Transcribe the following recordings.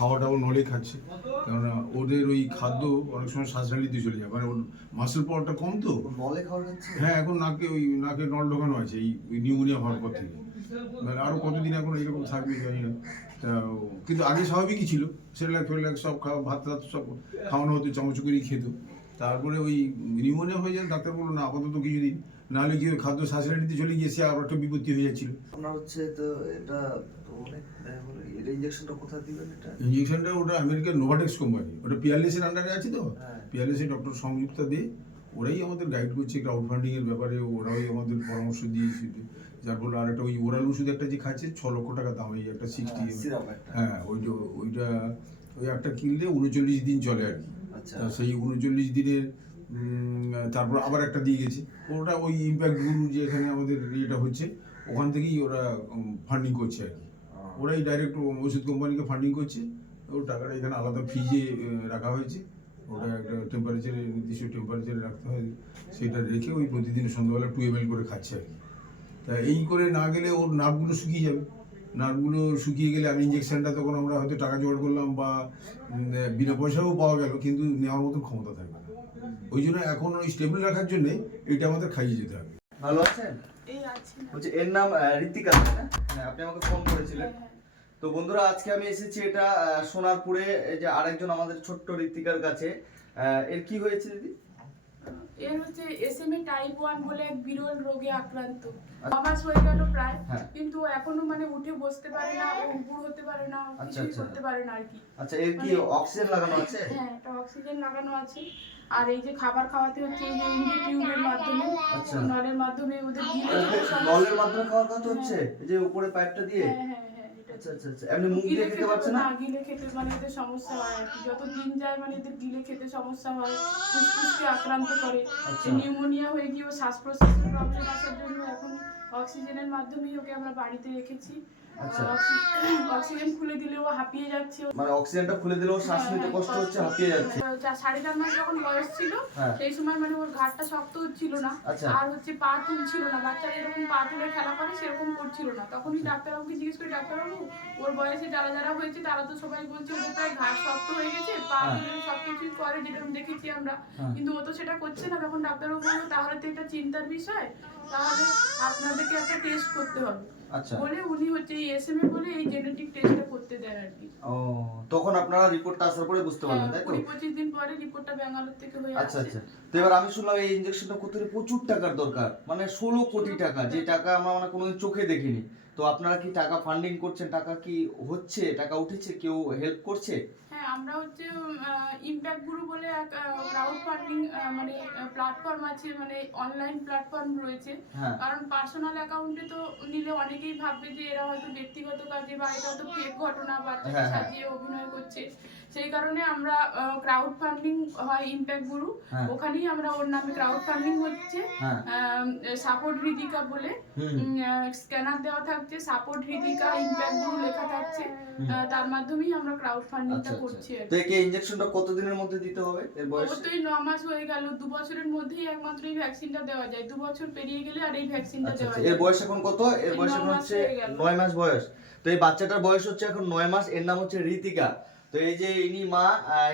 খাওয়াটাও নলে খাচ্ছে, কেননা ওদের ওই খাদ্য অনেক সময় শ্বাসনালীতে চলে যায়, মানে ওর মাসেল পাওয়ারটা কম তো। নলে খাওয়া যাচ্ছে? হ্যাঁ, এখন নাকে নল ঢোকানো আছে এই নিউমোনিয়া হওয়ার পর থেকে। মানে আরও কতদিন এখন এইরকম থাকবে জানি না। তা কিন্তু আগে স্বাভাবিকই ছিল, সেরেলাক ফেরেলাক সব ভাত টাত সব খাওয়ানো হতো, চামচ করেই খেত। তারপরে ওই নিউমোনিয়া হয়ে যায়, ডাক্তার বললো না আপাতত কিছুদিন, নাহলে কি ওই খাদ্য শ্বাসনালীতে চলে গিয়ে সে আবার একটা বিপত্তি হয়ে যাচ্ছিল। আপনার হচ্ছে তো এটা তো অনেক ব্যয় হলো। এর ইনজেকশনটা কোথায় দিবেন এটা? ইঞ্জেকশনটা ওটা আমেরিকার নোভাটেক্স কোম্পানি, ওটা পিয়ারলেসের আন্ডারে আছে তো। হ্যাঁ। পিয়ারলেসের ডক্টর সংযুক্তা দে, ওরাই আমাদের গাইড করছে ক্রাউড ফান্ডিং এর ব্যাপারে, ওরাই আমাদের পরামর্শ দিয়েছে। যার ফলে আর একটা ওই ওরাল ওষুধ একটা যে খাচ্ছে 6 লক্ষ টাকা দাম, এই একটা 60। সিরাপ একটা। হ্যাঁ, ওইটা ওই একটা কিনলে 39 দিন চলে আর কি। আচ্ছা। তা সেই 39 দিনের তারপর আবার একটা দিয়ে গেছে, ওটা ওই ইম্প্যাক্ট গুরু যে এখানে আমাদের ইয়েটা হচ্ছে, ওখান থেকেই ওরা ফান্ডিং করছে আর কি। ওরাই ডাইরেক্ট ওষুধ কোম্পানিকে ফান্ডিং করছে, ওর টাকাটা এখানে আলাদা ফ্রিজে রাখা হয়েছে। ওটা একটা টেম্পারেচারে, নির্দিষ্ট টেম্পারেচারে রাখতে হয়, সেটা রেখে ওই প্রতিদিন সন্ধ্যাবেলা 2 ml করে খাচ্ছে আর কি। তা এই করে না গেলে ওর নার্ভগুলো শুকিয়ে যাবে, নার্ভগুলো শুকিয়ে গেলে আর ইঞ্জেকশনটা তখন আমরা হয়তো টাকা জোগাড় করলাম বা বিনা পয়সাও পাওয়া গেল, কিন্তু নেওয়ার মতো ক্ষমতা থাকবে না। ওই জন্য এখন ওই স্টেবল রাখার জন্য এটা আমাদের খাইয়ে যেতে হবে। ভালো আছেন? এই আছি না। বলছি এর নাম ঋতিকা, তাই না? হ্যাঁ, আপনি আমাকে ফোন করেছিলেন। তো বন্ধুরা, আজকে আমি এসেছি এটা সোনারপুরে, এই যে আরেকজন আমাদের ছোট্ট ঋতিকার কাছে। এর কি হয়েছে দিদি? এর হচ্ছে এসএমএ টাইপ 1 বলে এক বিরল রোগে আক্রান্ত। 9 মাস হয়ে গেল প্রায়, হ্যাঁ। কিন্তু এখনো মানে উঠে বসতে পারে না, উপুড় হতে পারে না, আচ্ছা, কিছুই আচ্ছা। করতে পারে না আর কি। আচ্ছা, এর কি অক্সিজেন লাগানো আছে? হ্যাঁ, একটা অক্সিজেন লাগানো আছে। আর এই যে খাবার খাওয়াতে হচ্ছে এই যে ইনডি টিউবের মাধ্যমে, আচ্ছা। নলের মাধ্যমে ওদের গিলে নলের মাধ্যমে খাওয়াতে হচ্ছে, এই যে উপরে পাইপটা দিয়ে? হ্যাঁ হ্যাঁ হ্যাঁ, এটা আচ্ছা আচ্ছা আচ্ছা। এমনি মুখ দিয়ে খেতে পারছে না? গিলে খেতে মানে এদের সমস্যা হয় আর কি। যত দিন যায় মানে এদের গিলে খেতে সমস্যা হয়, ফুসফুসকে আক্রান্ত করে, আচ্ছা। নিউমোনিয়া হয়ে গিয়ে ও শ্বাস প্রশ্বাসের প্রবলেম আসার জন্য এখন অক্সিজেনের মাধ্যমেই ওকে আমরা বাড়িতে রেখেছি। আচ্ছা। অক্সিজেন খুলে দিলেও হাঁপিয়ে যাচ্ছে। মানে অক্সিজেনটা খুলে দিলেও শ্বাস নিতে কষ্ট হচ্ছে, হাঁপিয়ে যাচ্ছে। 4.5 মাস যখন বয়স ছিল, হ্যাঁ। সেই সময় মানে ওর ঘাড়টা শক্ত হচ্ছিল না, আচ্ছা। আর হচ্ছে পা তুলছিল না। বাচ্চারা এরকম পা তুলে খেলা করে সেরকম করছিল না। তখনই ডাক্তারবাবুকে জিজ্ঞেস করি, ডাক্তারবাবু ওর বয়সে যারা যারা হয়েছে তারা তো সবাই বলছে ওদের প্রায় ঘাড় শক্ত হয়ে গেছে, পা তুলে সবকিছুই করে যেরকম দেখেছি আমরা, কিন্তু ও তো সেটা করছে না। তখন ডাক্তারবাবু বললো তাহলে তো এটা চিন্তার বিষয়, তাহলে আপনাদেরকে একটা টেস্ট করতে হবে। আচ্ছা। বলে উনি হচ্ছে এই এসএমএ বলে এই জেনেটিক টেস্টটা করতে দেয় আর কি। ও, তখন আপনারা রিপোর্টটা আসার পরে বুঝতে পারলেন, তাই তো? 20-25 দিন পরে রিপোর্টটা ব্যাঙ্গালোর থেকে হয়ে আচ্ছা আসে। আচ্ছা। তো এবার আমি শুনলাম এই ইনজেকশনটা করতে হলে প্রচুর টাকার দরকার, মানে 16 কোটি টাকা, যে টাকা আমরা মানে কোনোদিন চোখে দেখিনি। তো আপনারা কি টাকা ফান্ডিং করছেন? টাকা কি হচ্ছে? টাকা উঠেছে? কেউ হেল্প করছে? হ্যাঁ, আমরা হচ্ছে ইমপ্যাক্ট গুরু বলে এক ক্রাউড ফান্ডিং মানে প্ল্যাটফর্ম আছে, মানে অনলাইন প্ল্যাটফর্ম রয়েছে। হ্যাঁ। কারণ পার্সোনাল অ্যাকাউন্টে তো নিলে অনেকেই ভাববে যে এরা হয়তো ব্যক্তিগত কাজে বা এটা তো ফেক ঘটনা, বাচ্চাকে হ্যাঁ, হ্যাঁ। সাজিয়ে অভিনয় করছে। সেই কারণে আমরা ক্রাউড ফান্ডিং হয় ইমপ্যাক্ট গুরু, হ্যাঁ। ওখানেই আমরা ওর নামে ক্রাউড ফান্ডিং হচ্ছে। হ্যাঁ। সাপোর্ট হৃদিকা বলে স্ক্যানার দেওয়া থাকছে, সাপোর্ট হৃদিকা ইমপ্যাক্ট গুরু লেখা থাকছে, তার মাধ্যমেই আমরা ক্রাউড ফান্ডিংটা আচ্ছা করছি। আচ্ছা। তো একে ইনজেকশনটা কতদিনের মধ্যে দিতে হবে? এর বয়স? ওর তো 9 মাস হয়ে গেল, 2 বছরের মধ্যেই একমাত্র এই ভ্যাকসিনটা দেওয়া যায়। 2 বছর পেরিয়ে গেলে আর এই ভ্যাকসিনটা আচ্ছা দেওয়া আচ্ছা। যায়। এর বয়স এখন কত? এর বয়স এখন হচ্ছে 9 মাস বয়স। তো এই বাচ্চাটার বয়স হচ্ছে এখন 9 মাস। এর নাম হচ্ছে ঋতিকা। তো এই যে ইনি মা,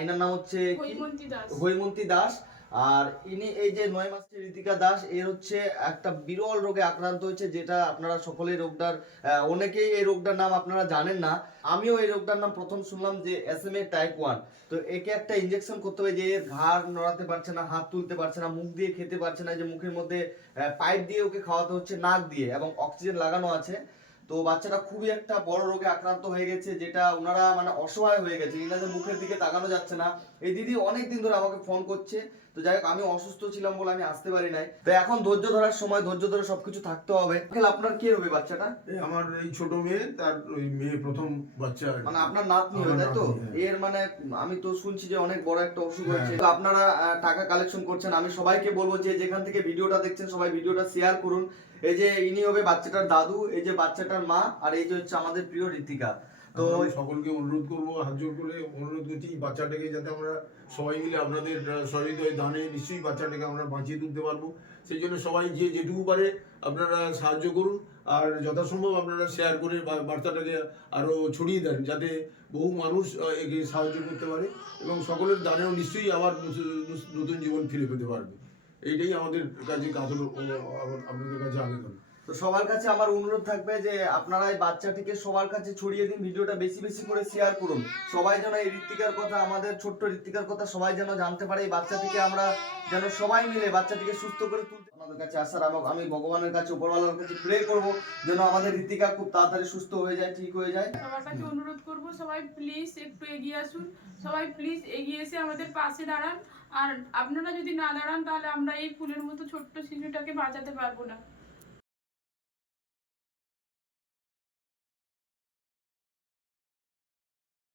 এনার নাম হচ্ছে হৈমন্তী দাস। হৈমন্তী দাস। আর ইনি এই যে 9 মাসের ঋতিকা দাস, এর হচ্ছে একটা বিরল রোগে আক্রান্ত হয়েছে, যেটা আপনারা সকলেই রোগটার অনেকেই এই রোগটার নাম আপনারা জানেন না। আমিও এই রোগটার নাম প্রথম শুনলাম, যে এসএমএ টাইপ 1। তো একে একটা ইনজেকশন করতে হবে, যে এর ঘাড় নড়াতে পারছে না, হাত তুলতে পারছে না, মুখ দিয়ে খেতে পারছে না, যে মুখের মধ্যে পাইপ দিয়ে ওকে খাওয়াতে হচ্ছে, নাক দিয়ে, এবং অক্সিজেন লাগানো আছে। তো বাচ্চাটা খুবই একটা বড় রোগে আক্রান্ত হয়ে গেছে, যেটা ওনারা মানে অসহায় হয়ে গেছে, ইনাদের মুখের দিকে তাকানো যাচ্ছে না। এই দিদি অনেক দিন ধরে আমাকে ফোন করছে। তো যাই হোক, আমি অসুস্থ ছিলাম বলে আমি আসতে পারি নাই। তো এখন ধৈর্য ধরার সময়, ধৈর্য ধরে সবকিছু থাকতে হবে। আপনার কি হবে বাচ্চাটা? আমার এই ছোট মেয়ে, তার ওই মেয়ে প্রথম বাচ্চা, মানে আপনার নাতনি হবে, তাই তো? এর মানে আমি তো শুনছি যে অনেক বড় একটা অসুখ হয়েছে। তো আপনারা টাকা কালেকশন করছেন। আমি সবাইকে বলবো যে যেখান থেকে ভিডিওটা দেখছেন সবাই ভিডিওটা শেয়ার করুন। এই যে ইনি হবে বাচ্চাটার দাদু, এই যে বাচ্চাটার মা, আর এই যে হচ্ছে আমাদের প্রিয় ঋতিকা। তো সকলকে অনুরোধ করবো, হাত জোর করে অনুরোধ করছি বাচ্চাটাকে যাতে আমরা সবাই মিলে আপনাদের সহযোগিতায় দানে নিশ্চয়ই বাচ্চাটাকে আমরা বাঁচিয়ে তুলতে পারবো। সেই জন্য সবাই যে যেটুকু পারে আপনারা সাহায্য করুন, আর যথাসম্ভব আপনারা শেয়ার করে বার্তাটাকে আরও ছড়িয়ে দেন, যাতে বহু মানুষ একে সাহায্য করতে পারে এবং সকলের দানেও নিশ্চয়ই আবার নতুন জীবন ফিরে পেতে পারবে। এইটাই আমাদের কাছে আপনাদের কাছে আবেদন। তো সবার কাছে আমার অনুরোধ থাকবে যে আপনারা এই বাচ্চাটিকে সবার কাছে ছড়িয়ে দিন, ভিডিওটা বেশি বেশি করে শেয়ার করুন, সবাই যেন এই ঋত্বিকার কথা, আমাদের ছোট্ট ঋত্বিকার কথা সবাই যেন জানতে পারে। এই বাচ্চাটিকে আমরা যেন সবাই মিলে বাচ্চাটিকে সুস্থ করে তুলতে, আমাদের কাছে আসার আমি ভগবানের কাছে, উপরওয়ালার কাছে প্রে করব যেন আমাদের ঋত্বিকা খুব তাড়াতাড়ি সুস্থ হয়ে যায়, ঠিক হয়ে যায়। সবার কাছে অনুরোধ করব, সবাই প্লিজ একটু এগিয়ে আসুন, সবাই প্লিজ এগিয়ে এসে আমাদের পাশে দাঁড়ান। আর আপনারা যদি না দাঁড়ান তাহলে আমরা এই ফুলের মতো ছোট্ট শিশুটাকে বাঁচাতে পারবো না।